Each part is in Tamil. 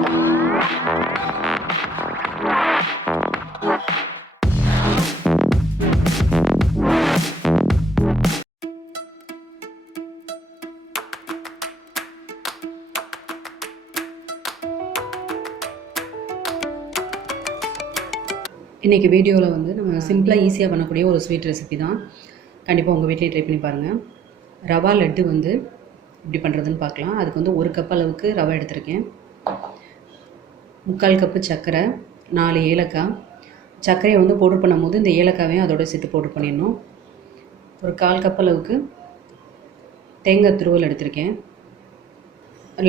இன்றைக்கி வீடியோவில் வந்து நம்ம சிம்பிளாக ஈஸியாக பண்ணக்கூடிய ஒரு ஸ்வீட் ரெசிபி தான். கண்டிப்பாக உங்கள் வீட்டிலே ட்ரை பண்ணி பாருங்கள். ரவா லட்டு வந்து எப்படி பண்ணுறதுன்னு பார்க்கலாம். அதுக்கு வந்து 1 கப் அளவுக்கு ரவை எடுத்திருக்கேன். 3/4 கப்பு சர்க்கரை, 4 ஏலக்காய். சர்க்கரையை வந்து பவுடர் பண்ணும்போது இந்த ஏலக்காவையும் அதோட சேர்த்து பவுடர் பண்ணிடணும். ஒரு 1/4 கப் அளவுக்கு தேங்காய் துருவல் எடுத்திருக்கேன்.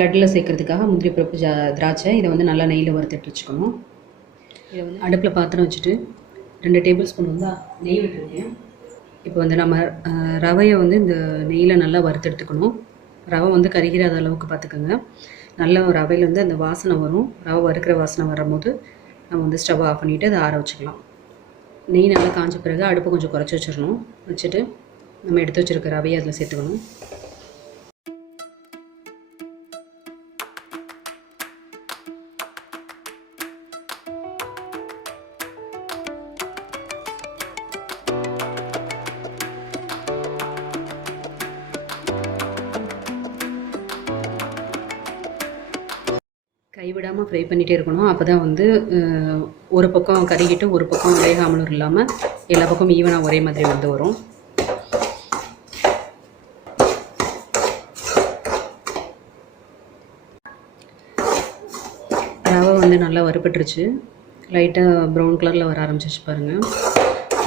லட்டில் சேர்க்கறதுக்காக முந்திரி பருப்பு, திராட்சை. இதை வந்து நல்லா நெய்யில் வறுத்துட்டு வச்சுக்கணும். இதை வந்து அடுப்பில் பாத்திரம் வச்சுட்டு 2 டேபிள் ஸ்பூன் வந்து நெய் விட்டுருக்கேன். இப்போ வந்து நம்ம ரவையை வந்து இந்த நெய்யில் நல்லா வறுத்தெடுத்துக்கணும். ரவை வந்து கருகிராத அளவுக்கு பார்த்துக்கோங்க. நல்லா ரவையில் வந்து அந்த வாசனை வரும். ரவை வறுக்கிற வாசனை வரும்போது நம்ம வந்து ஸ்டவ் ஆஃப் பண்ணிவிட்டு அதை ஆற வச்சுக்கலாம். நெய் நல்லா காஞ்ச பிறகு அடுப்பை கொஞ்சம் குறைச்சி வச்சிடணும். வச்சுட்டு நம்ம எடுத்து வச்சுருக்க ரவையை அதில் சேர்த்துக்கணும். கைவிடாமல் ஃப்ரை பண்ணிகிட்டே இருக்கணும். அப்போ தான் வந்து ஒரு பக்கம் கறிக்கிட்டு ஒரு பக்கம் வேகாமலும் இல்லாமல் எல்லா பக்கமும் ஈவனாக ஒரே மாதிரி வந்து வரும். ரவை வந்து நல்லா வறுபட்டுருச்சு. லைட்டாக ப்ரௌன் கலரில் வர ஆரம்பிச்சிச்சு பாருங்கள்.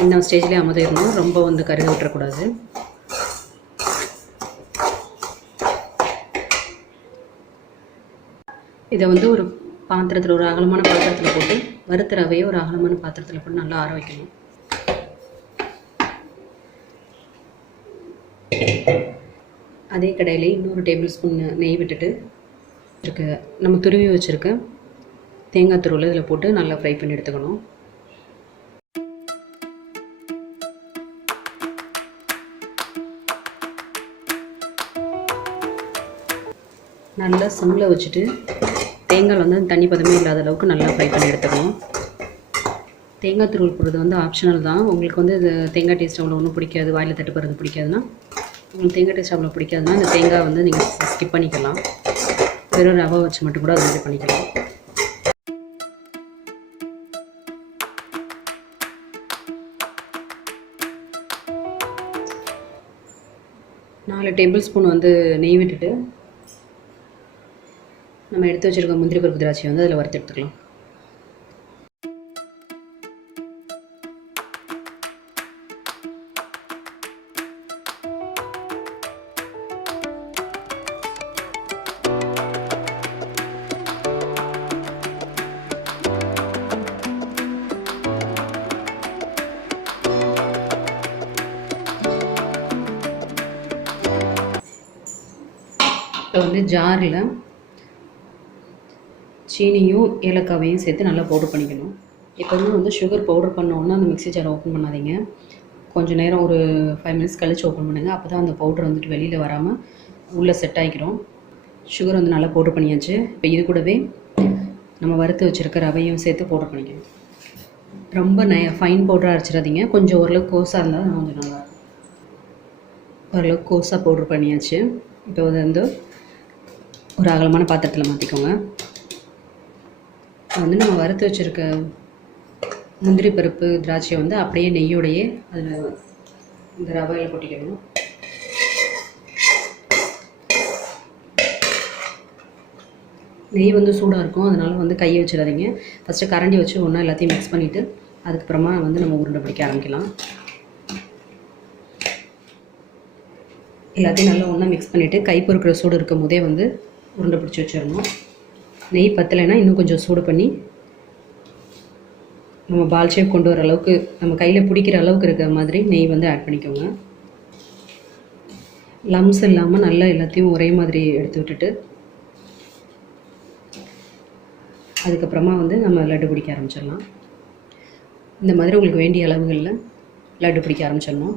இந்த ஸ்டேஜ்லேயே அமுதிடணும். ரொம்ப வந்து கருக விட்டுறக்கூடாது. இதை வந்து ஒரு பாத்திரத்தில், ஒரு அகலமான பாத்திரத்தில் போட்டு வறுத்த ரவையை ஒரு அகலமான பாத்திரத்தில் போட்டு நல்லா ஆற வைக்கணும். அதே கடையிலே இன்னொரு டேபிள் ஸ்பூன் நெய் விட்டுட்டு நம்ம துருவி வச்சுருக்க தேங்காய் துருவலை இதில் போட்டு நல்லா ஃப்ரை பண்ணி எடுத்துக்கணும். நல்லா சிம்மில் வச்சுட்டு தேங்காய் வந்து தண்ணி பதமே இல்லாத அளவுக்கு நல்லா ஃப்ரை பண்ணி எடுத்துக்கணும். தேங்காய் துருவல் போடுறது வந்து ஆப்ஷனல் தான். உங்களுக்கு வந்து இது தேங்காய் டேஸ்ட் அவ்வளோ ஒன்றும் பிடிக்காது, வாயில் தட்டு போகிறது பிடிக்காதுன்னா, உங்களுக்கு தேங்காய் டேஸ்ட் அவ்வளோ பிடிக்காதுன்னா இந்த தேங்காய் வந்து நீங்கள் ஸ்கிப் பண்ணிக்கலாம். வெறும் ரவை வச்சு மட்டும் கூட அது மாதிரி பண்ணிக்கலாம். நாலு டேபிள் ஸ்பூன் வந்து நெய் விட்டுட்டு நம்ம எடுத்து வச்சுருக்க முந்திரி பருப்பு, திராட்சை வந்து அதில் வறுத்து எடுத்துக்கலாம். இப்போ வந்து ஜாரில் சீனியும் ஏலக்காவையும் சேர்த்து நல்லா பவுடர் பண்ணிக்கணும். எப்போதுமே வந்து சுகர் பவுடர் பண்ணோன்னா அந்த மிக்ஸி ஜாரை ஓப்பன் பண்ணாதீங்க. கொஞ்சம் நேரம் ஒரு 5 மினிட்ஸ் கழித்து ஓப்பன் பண்ணுங்கள். அப்போ தான் அந்த பவுடர் வந்துட்டு வெளியில் வராமல் உள்ளே செட் ஆகிக்கிறோம். சுகர் வந்து நல்லா பவுடர் பண்ணியாச்சு. இப்போ இது கூடவே நம்ம வறுத்து வச்சுருக்க ரவையும் சேர்த்து பவுடர் பண்ணிக்கணும். ரொம்ப ஃபைன் பவுடராக அரைச்சிடாதீங்க. கொஞ்சம் ஓரளவுக்கு கோஸாக இருந்தால் கொஞ்சம் நல்லா ஓரளவுக்கு கோஸாக பவுடர் பண்ணியாச்சு. இப்போ அதை வந்து ஒரு அகலமான பாத்திரத்தில் மாற்றிக்கோங்க. வந்து நம்ம வறுத்து வச்சுருக்க முந்திரி பருப்பு, திராட்சையை வந்து அப்படியே நெய்யோடையே அதில் இந்த ரவையில் கொட்டிக்கணும். நெய் வந்து சூடாக இருக்கும், அதனால் வந்து கையை வச்சிடாதீங்க. ஃபஸ்ட்டு கரண்டி வச்சு ஒன்றா எல்லாத்தையும் மிக்ஸ் பண்ணிவிட்டு அதுக்கப்புறமா வந்து நம்ம உருண்டை பிடிக்க ஆரம்பிக்கலாம். எல்லாத்தையும் நல்லா ஒன்றா மிக்ஸ் பண்ணிவிட்டு கை பொறுக்கிற சூடு இருக்கும் போதே வந்து உருண்டை பிடிச்சி வச்சிடணும். நெய் பத்தலைன்னா இன்னும் கொஞ்சம் சூடு பண்ணி நம்ம பால் ஷேப் கொண்டு வர அளவுக்கு, நம்ம கையில் பிடிக்கிற அளவுக்கு இருக்கிற மாதிரி நெய் வந்து ஆட் பண்ணிக்கோங்க. லம்ஸ் இல்லாமல் நல்லா எல்லாத்தையும் ஒரே மாதிரி எடுத்து விட்டுட்டு அதுக்கப்புறமா வந்து நம்ம லட்டு பிடிக்க ஆரம்பிச்சிடலாம். இந்த மாதிரி உங்களுக்கு வேண்டிய அளவுகளில் லட்டு பிடிக்க ஆரம்பிச்சிடணும்.